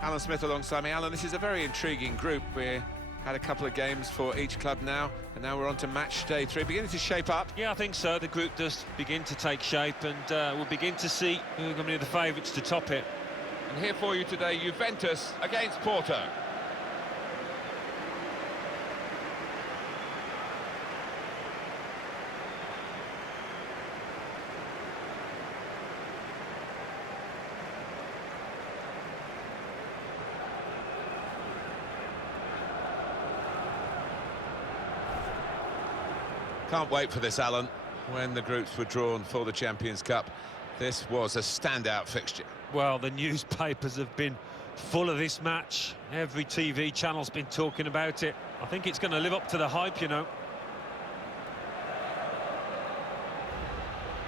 Alan Smith alongside me. Alan, this is a very intriguing group. We had a couple of games for each club now, and now we're on to match day 3, beginning to shape up. Yeah, I think so. The group does begin to take shape, and we'll begin to see who are going to be the favourites to top it. And here for you today, Juventus against Porto. Can't wait for this, Alan. When the groups were drawn for the Champions Cup, this was a standout fixture. Well, the newspapers have been full of this match. Every TV channel's been talking about it. I think it's going to live up to the hype, you know.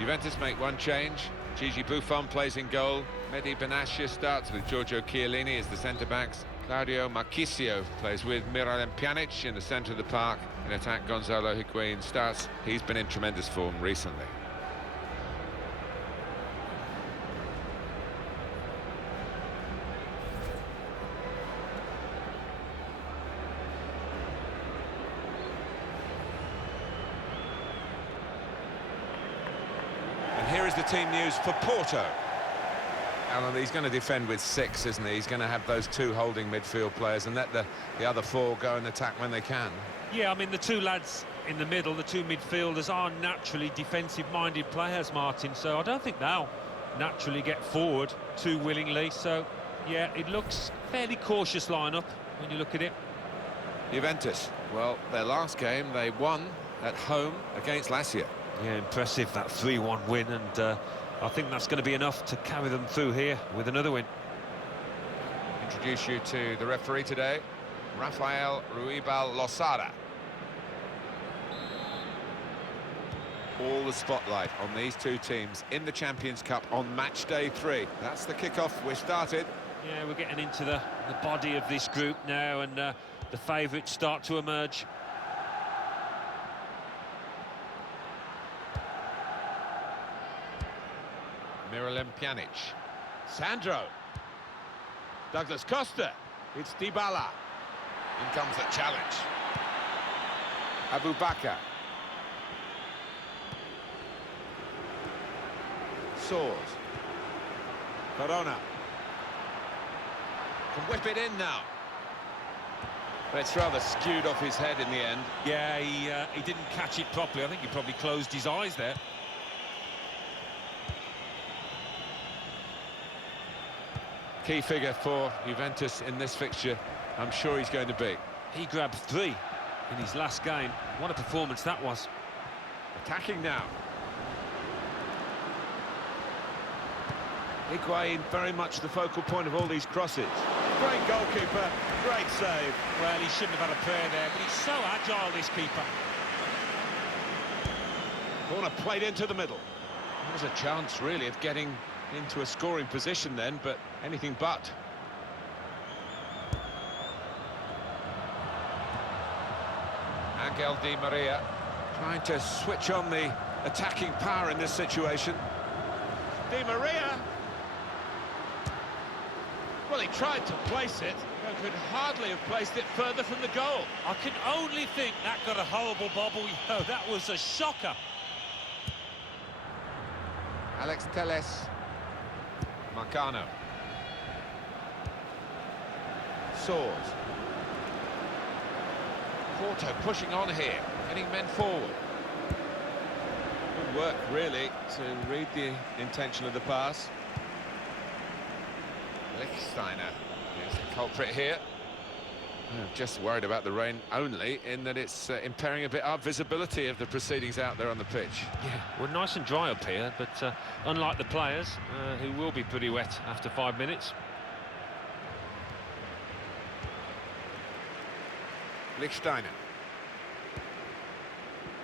Juventus make one change. Gigi Buffon plays in goal. Mehdi Benatia starts with Giorgio Chiellini as the centre-backs. Claudio Marchisio plays with Miralem Pjanic in the centre of the park. In attack, Gonzalo Higuain starts. He's been in tremendous form recently. And here is the team news for Porto. Alan, he's going to defend with 6, isn't he? He's going to have those 2 holding midfield players and let the other 4 go and attack when they can. Yeah, I mean, the 2 lads in the middle, the 2 midfielders, are naturally defensive-minded players, Martin, so I don't think they'll naturally get forward too willingly. So, yeah, it looks fairly cautious lineup when you look at it. Juventus, well, their last game, they won at home against Lazio. Yeah, impressive, that 3-1 win, and I think that's going to be enough to carry them through here with another win. Introduce you to the referee today, Rafael Ruibal Losada. All the spotlight on these 2 teams in the Champions Cup on match day 3. That's the kickoff. We're started. Yeah, we're getting into the body of this group now, and the favourites start to emerge. Miralem Pjanic. Sandro. Douglas Costa. It's Dybala. In comes the challenge. Abu Bakar. Soars. Corona. Can whip it in now. But it's rather skewed off his head in the end. Yeah, he didn't catch it properly. I think he probably closed his eyes there. Key figure for Juventus in this fixture, I'm sure he's going to be. He grabbed 3 in his last game. What a performance that was. Attacking now. Higuain very much the focal point of all these crosses. Great goalkeeper, great save. Well, he shouldn't have had a prayer there, but he's so agile, this keeper. Corner played into the middle. There was a chance, really, of getting into a scoring position then, but anything but. Angel Di Maria trying to switch on the attacking power in this situation. Di Maria. Well, he tried to place it, but could hardly have placed it further from the goal. I can only think that got a horrible bobble. Oh, that was a shocker. Alex Telles. Marcano. Soars. Porto pushing on here, getting men forward. Good work, really, to read the intention of the pass. Lichtsteiner is the culprit here. I'm just worried about the rain only, in that it's impairing a bit our visibility of the proceedings out there on the pitch. Yeah, we're nice and dry up here, but unlike the players, who will be pretty wet after 5 minutes. Lichtsteiner.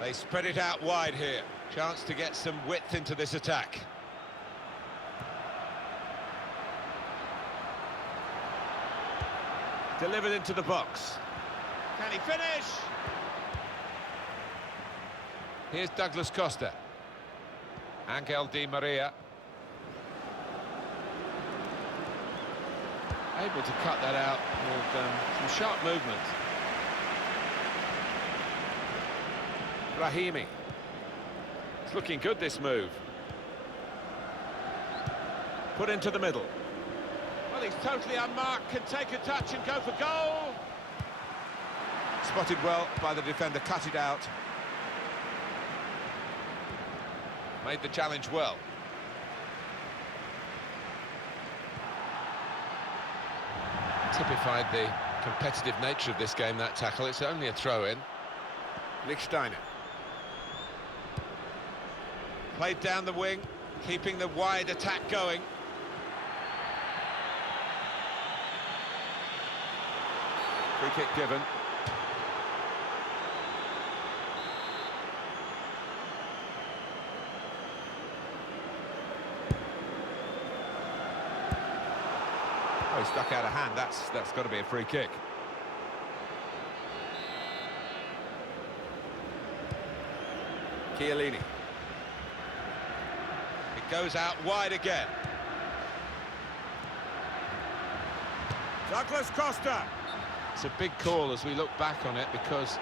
They spread it out wide here. Chance to get some width into this attack. Delivered into the box. Can he finish? Here's Douglas Costa. Angel Di Maria. Able to cut that out with some sharp movement. Brahimi. It's looking good, this move. Put into the middle. Well, he's totally unmarked, can take a touch and go for goal. Spotted well by the defender, cut it out. Made the challenge well. Typified the competitive nature of this game, that tackle. It's only a throw-in. Lichtsteiner. Played down the wing, keeping the wide attack going. Free kick given. Oh, he stuck out a hand. That's got to be a free kick. Chiellini. It goes out wide again. Douglas Costa. It's a big call as we look back on it, because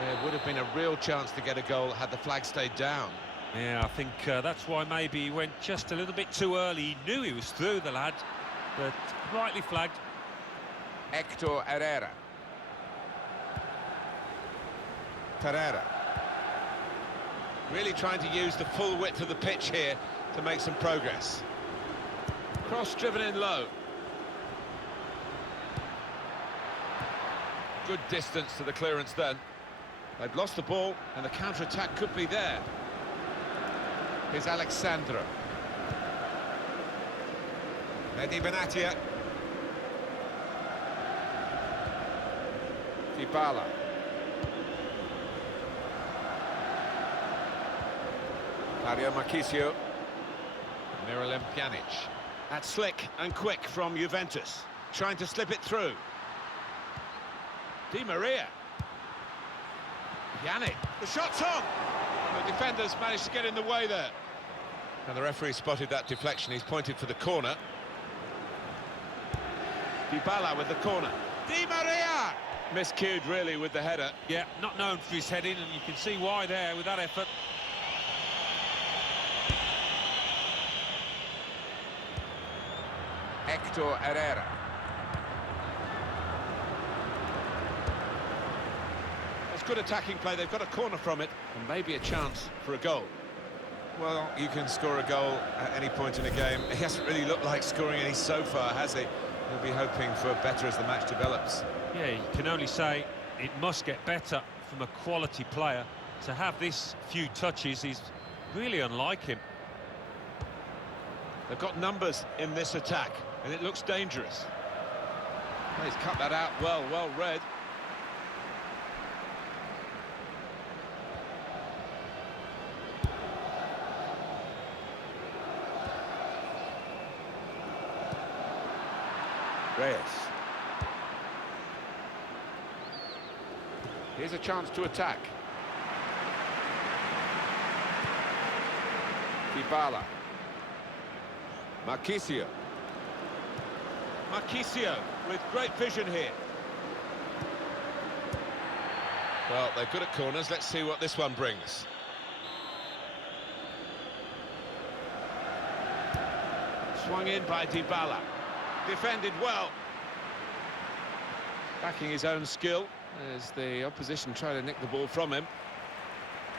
there would have been a real chance to get a goal had the flag stayed down. Yeah, I think that's why maybe he went just a little bit too early. He knew he was through, the lad, but rightly flagged. Hector Herrera. Pereira. Really trying to use the full width of the pitch here to make some progress. Cross driven in low. Good distance to the clearance then. They've lost the ball and the counter-attack could be there. Here's Alexandro. Mehdi Benatia. Dybala. Claudio Marchisio. Miralem Pjanic. That's slick and quick from Juventus. Trying to slip it through. Di Maria. Pjanic. The shot's on! The defenders managed to get in the way there. And the referee spotted that deflection. He's pointed for the corner. Dybala with the corner. Di Maria! Miscued, really, with the header. Yeah, not known for his heading, and you can see why there with that effort. Hector Herrera. It's good attacking play. They've got a corner from it, and maybe a chance for a goal. Well, you can score a goal at any point in a game. He hasn't really looked like scoring any so far, has he? He'll be hoping for better as the match develops. Yeah, You can only say it must get better from a quality player. To have this few touches is really unlike him. They've got numbers in this attack, and it looks dangerous. Well, he's cut that out well read. Reyes. Here's a chance to attack. Dybala. Marchisio. Marchisio with great vision here. Well, they're good at corners. Let's see what this one brings. Swung in by Dybala. Defended well. Backing his own skill as the opposition try to nick the ball from him.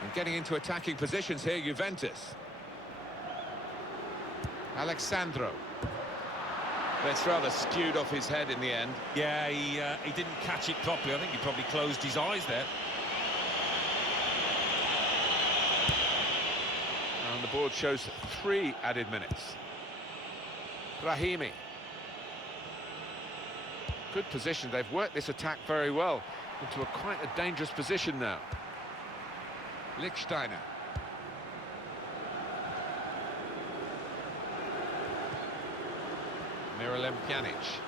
And getting into attacking positions here, Juventus. Alexandro. That's rather skewed off his head in the end. Yeah, he didn't catch it properly. I think he probably closed his eyes there. And the board shows 3 added minutes. Brahimi. Good position. They've worked this attack very well into quite a dangerous position now. Lichtsteiner. Miralem Pjanic.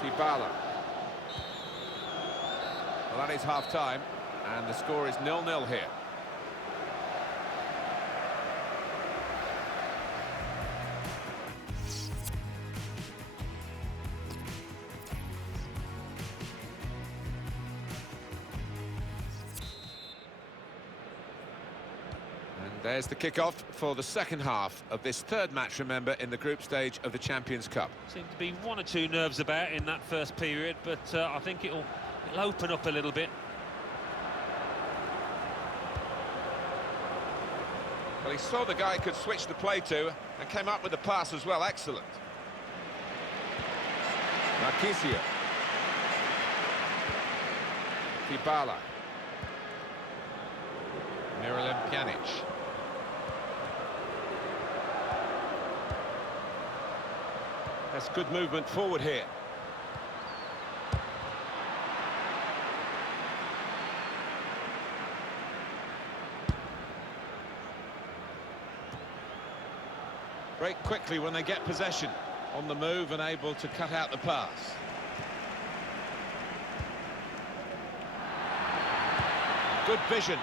Dybala. Well, that is half-time, and the score is 0-0 here. There's the kick-off for the second half of this third match, remember, in the group stage of the Champions Cup. Seemed to be one or two nerves about in that first period, but I think it'll open up a little bit. Well, he saw the guy he could switch the play to and came up with the pass as well. Excellent. Marchisio. Dybala. Miralem Pjanic. That's good movement forward here. Break quickly when they get possession. On the move and able to cut out the pass. Good vision.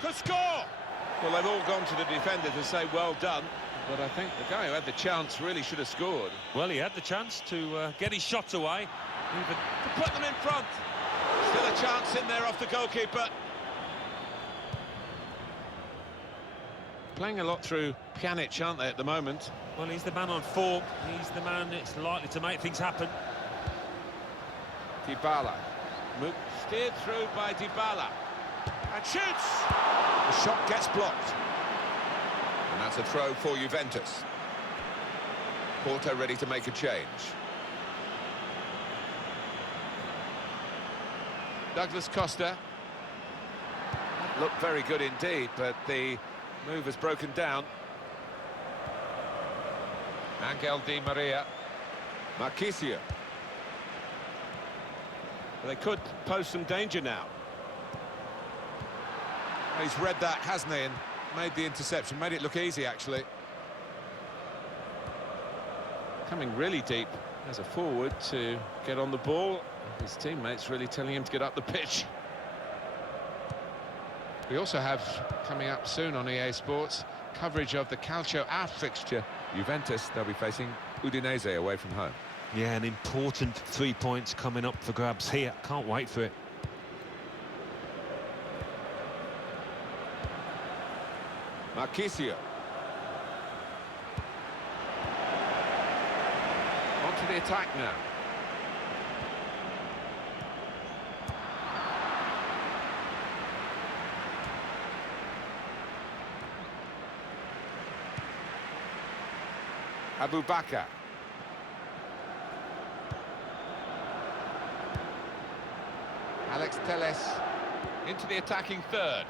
Could score! Well, they've all gone to the defender to say well done, but I think the guy who had the chance really should have scored. Well, he had the chance to get his shots away. Even To put them in front. Still a chance in there off the goalkeeper. Playing a lot through Pjanic, aren't they, at the moment? well, he's the man on form. He's the man that's likely to make things happen. Dybala. Steered through by Dybala. And shoots! The shot gets blocked. And that's a throw for Juventus. Porto ready to make a change. Douglas Costa. Looked very good indeed, but the move has broken down. Angel Di Maria. Marchisio. They could pose some danger now. He's read that, hasn't he, and made the interception. Made it look easy, actually. Coming really deep as a forward to get on the ball. His teammates really telling him to get up the pitch. We also have, coming up soon on EA Sports, coverage of the Calcio A fixture. Juventus, they'll be facing Udinese away from home. Yeah, an important 3 points coming up for grabs here. Can't wait for it. Marchisio. On to the attack now. Abu Bakr. Alex Telles into the attacking third.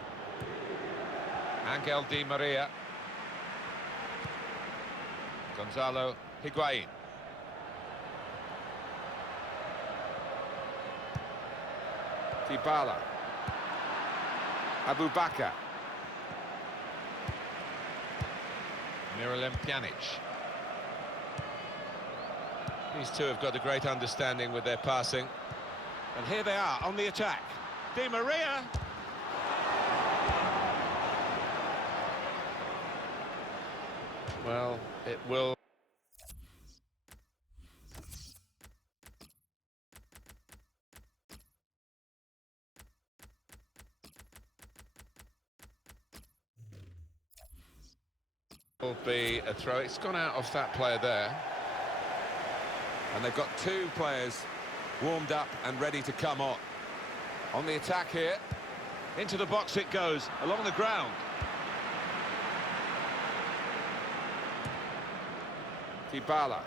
Angel Di Maria. Gonzalo Higuain. Dybala. Abu Bakr. Miralem Pjanic. These two have got a great understanding with their passing. And here they are on the attack. Di Maria. Well, it will... will be a throw. It's gone out off that player there. And they've got two players warmed up and ready to come on. On the attack here. Into the box it goes, along the ground. Dybala.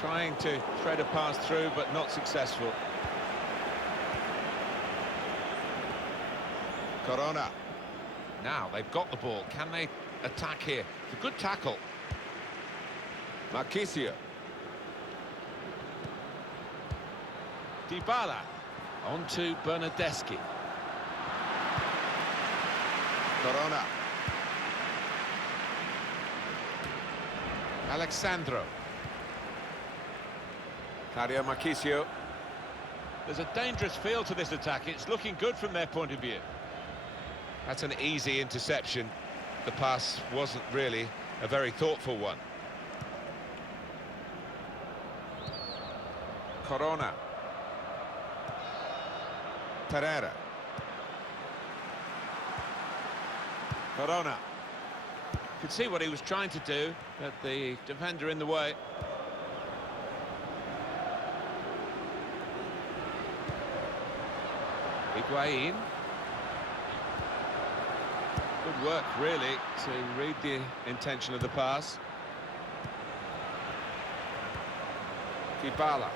Trying to thread a pass through, but not successful. Corona. Now they've got the ball. Can they attack here? It's a good tackle. Marchisio. Dybala. On to Bernardeschi. Corona. Alexandro. Claudio Marchisio. There's a dangerous feel to this attack. It's looking good from their point of view. That's an easy interception. The pass wasn't really a very thoughtful one. Corona. Pereira. Corona. Could see what he was trying to do, but the defender in the way. Higuain. Good work, really, to read the intention of the pass. Dybala.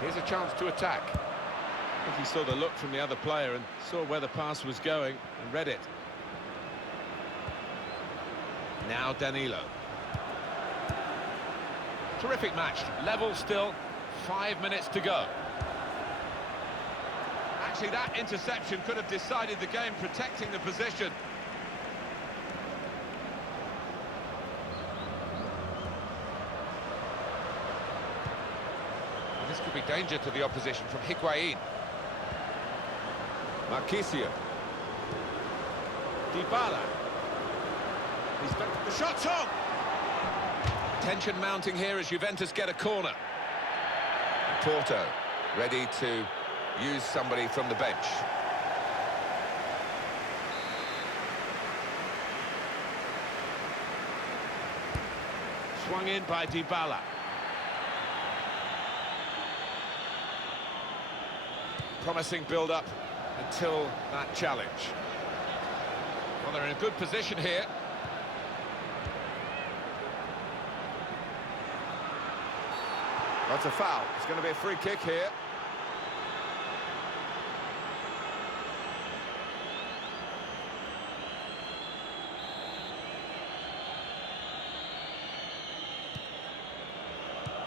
Here's a chance to attack. I think he saw the look from the other player and saw where the pass was going and read it. Now Danilo. Terrific match. Level still. 5 minutes to go. Actually, that interception could have decided the game, protecting the position. Well, this could be danger to the opposition from Higuain. Marchisio. Dybala. He's got the shot's on. Tension mounting here as Juventus get a corner. Porto ready to use somebody from the bench. Swung in by Dybala. Promising build-up until that challenge. Well, they're in a good position here. That's a foul. It's going to be a free kick here.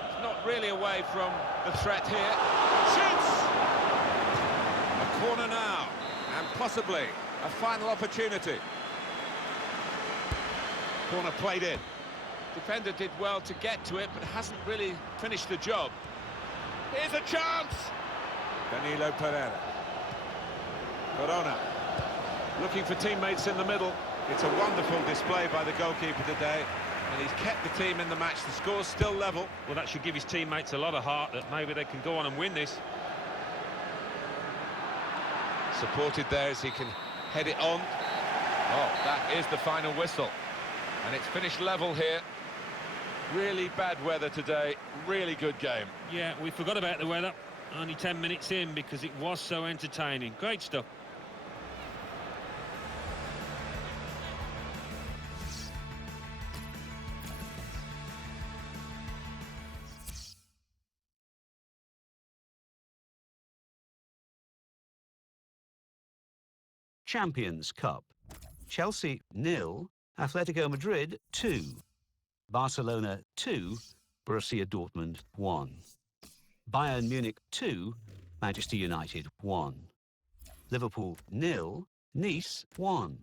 It's not really away from the threat here. Shoots! A corner now, and possibly a final opportunity. Corner played in. Defender did well to get to it, but hasn't really finished the job. Here's a chance! Danilo Pereira. Corona. Looking for teammates in the middle. It's a wonderful display by the goalkeeper today, and he's kept the team in the match. The score's still level. Well, that should give his teammates a lot of heart that maybe they can go on and win this. Supported there as he can head it on. Oh, that is the final whistle. And it's finished level here. Really bad weather today, really good game. Yeah, we forgot about the weather. Only 10 minutes in because it was so entertaining. Great stuff. Champions Cup. Chelsea 0, Atletico Madrid 2, Barcelona 2, Borussia Dortmund 1, Bayern Munich 2, Manchester United 1, Liverpool 0, Nice 1.